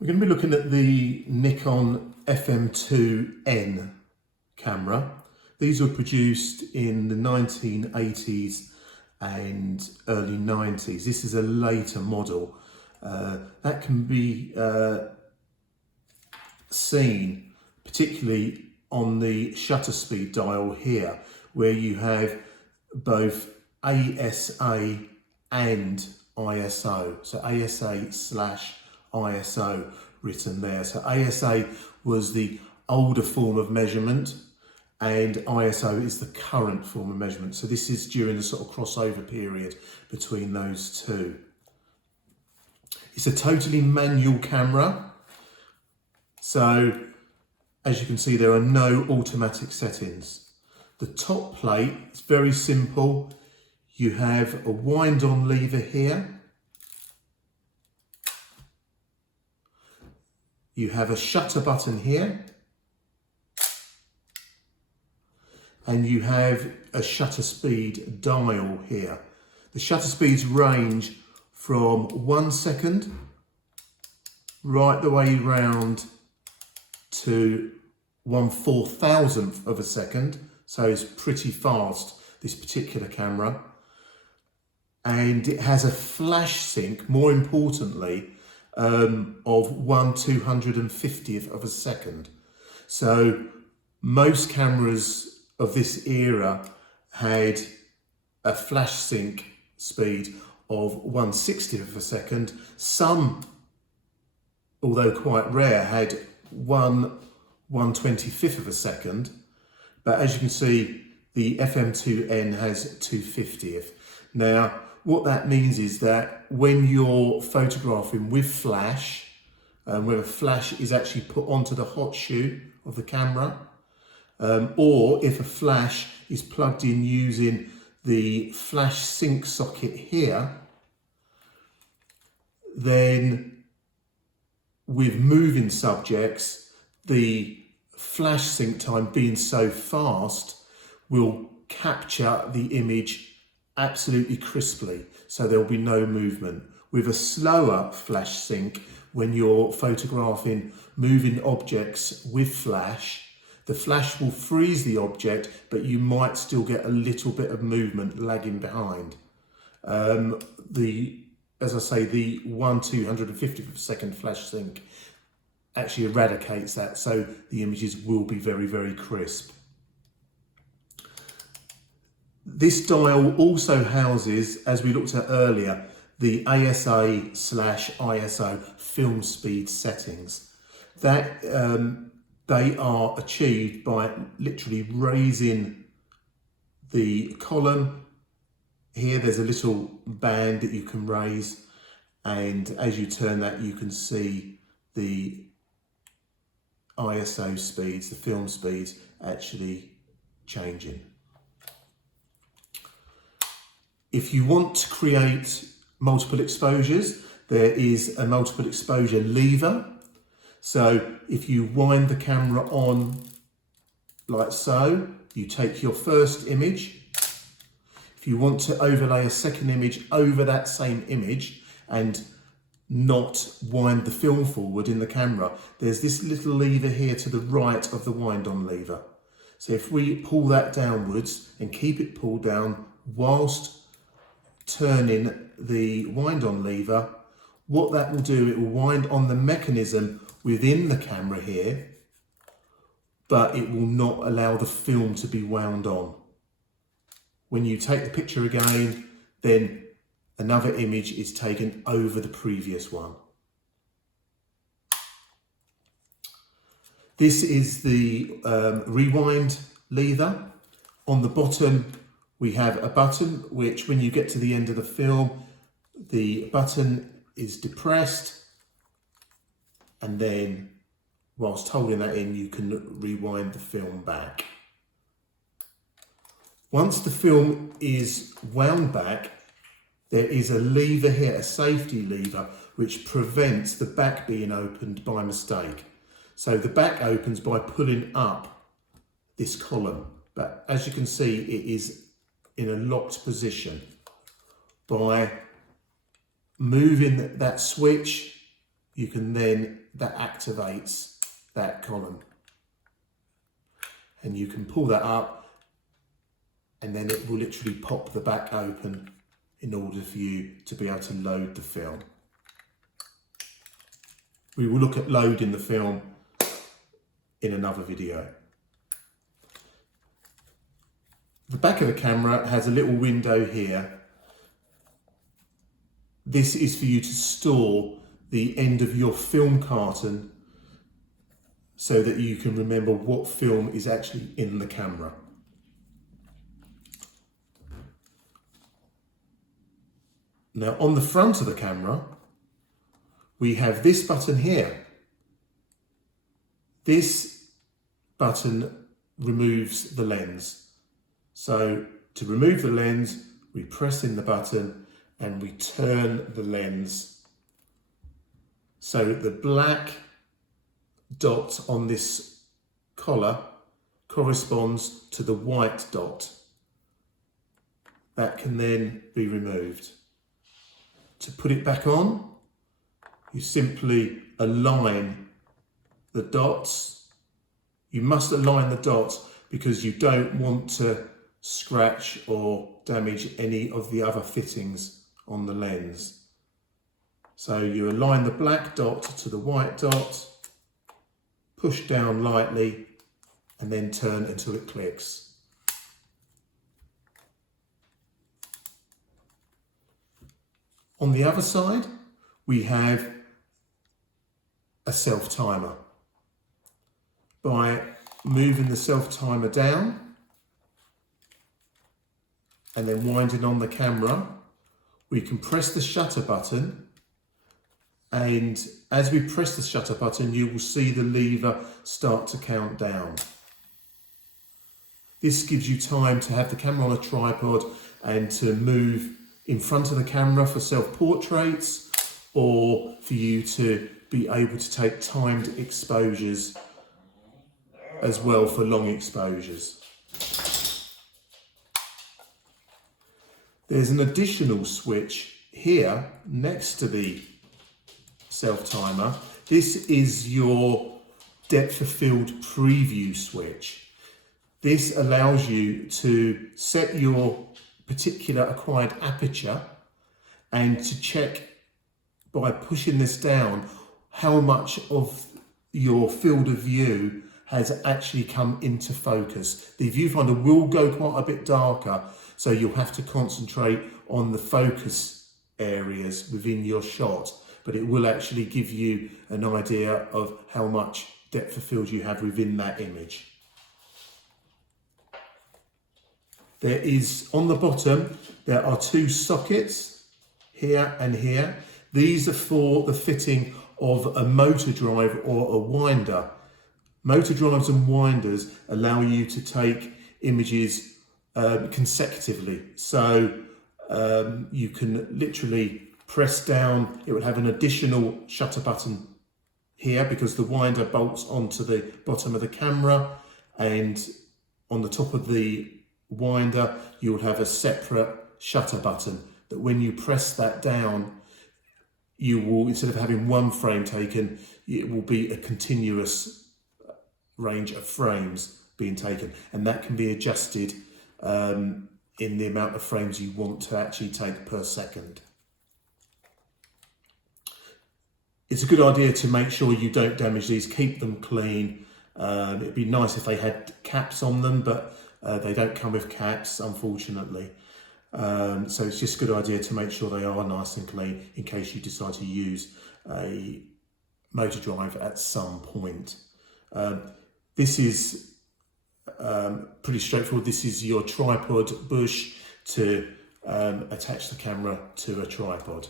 We're going to be looking at the Nikon FM2n camera. These were produced in the 1980s and early 90s. This is a later model. That can be seen particularly on the shutter speed dial here, where you have both ASA and ISO. So ASA/ISO written there. So ASA was the older form of measurement and ISO is the current form of measurement. So this is during the sort of crossover period between those two. It's a totally manual camera. So as you can see, there are no automatic settings. The top plate is very simple. You have a wind on lever here. You have a shutter button here. And you have a shutter speed dial here. The shutter speeds range from 1 second right the way round to 1/4000th of a second. So it's pretty fast, this particular camera. And it has a flash sync, more importantly, of 1/250th of a second. So most cameras of this era had a flash sync speed of 1/60th of a second. Some, although quite rare, had 1/125th of a second. But as you can see, the FM2n has 2/50th. Now, what that means is that when you're photographing with flash, where a flash is actually put onto the hot shoe of the camera, or if a flash is plugged in using the flash sync socket here, then with moving subjects, the flash sync time being so fast will capture the image absolutely crisply, so there will be no movement. With a slower flash sync, when you're photographing moving objects with flash, the flash will freeze the object, but you might still get a little bit of movement lagging behind. As I say, the 1/250th of a second flash sync actually eradicates that, so the images will be very, very crisp. This dial also houses, as we looked at earlier, the ASA/ISO film speed settings. That they are achieved by literally raising the column. Here there's a little band that you can raise, and as you turn that you can see the ISO speeds, the film speeds, actually changing. If you want to create multiple exposures, there is a multiple exposure lever. So if you wind the camera on like so, you take your first image. If you want to overlay a second image over that same image and not wind the film forward in the camera, there's this little lever here to the right of the wind on lever. So if we pull that downwards and keep it pulled down whilst turning the wind on lever, what that will do, it will wind on the mechanism within the camera here, but it will not allow the film to be wound on. When you take the picture again, then another image is taken over the previous one. This is the rewind lever. On the bottom, we have a button which, when you get to the end of the film, the button is depressed, and then whilst holding that in, you can rewind the film back. Once the film is wound back, there is a lever here, a safety lever, which prevents the back being opened by mistake. So the back opens by pulling up this column, but as you can see, it is in a locked position. By moving that switch, you can then, that activates that column. And you can pull that up and then it will literally pop the back open in order for you to be able to load the film. We will look at loading the film in another video. The back of the camera has a little window here. This is for you to store the end of your film carton so that you can remember what film is actually in the camera. Now on the front of the camera, we have this button here. This button removes the lens. So to remove the lens, we press in the button and we turn the lens. So the black dot on this collar corresponds to the white dot. That can then be removed. To put it back on, you simply align the dots. You must align the dots because you don't want to scratch or damage any of the other fittings on the lens. So you align the black dot to the white dot, push down lightly, and then turn until it clicks. On the other side, we have a self-timer. By moving the self-timer down and then winding on the camera, we can press the shutter button, and as we press the shutter button, you will see the lever start to count down. This gives you time to have the camera on a tripod and to move in front of the camera for self-portraits, or for you to be able to take timed exposures as well for long exposures. There's an additional switch here next to the self-timer. This is your depth of field preview switch. This allows you to set your particular acquired aperture and to check by pushing this down how much of your field of view has actually come into focus. The viewfinder will go quite a bit darker, so you'll have to concentrate on the focus areas within your shot, but it will actually give you an idea of how much depth of field you have within that image. There is, on the bottom, there are two sockets, here and here. These are for the fitting of a motor drive or a winder. Motor drives and winders allow you to take images consecutively. So you can literally press down, it would have an additional shutter button here because the winder bolts onto the bottom of the camera, and on the top of the winder you will have a separate shutter button that when you press that down, you will, instead of having one frame taken, it will be a continuous range of frames being taken, and that can be adjusted in the amount of frames you want to actually take per second. It's a good idea to make sure you don't damage these, keep them clean. It'd be nice if they had caps on them, but they don't come with caps, unfortunately. So it's just a good idea to make sure they are nice and clean in case you decide to use a motor drive at some point. This is pretty straightforward. This is your tripod bush to attach the camera to a tripod.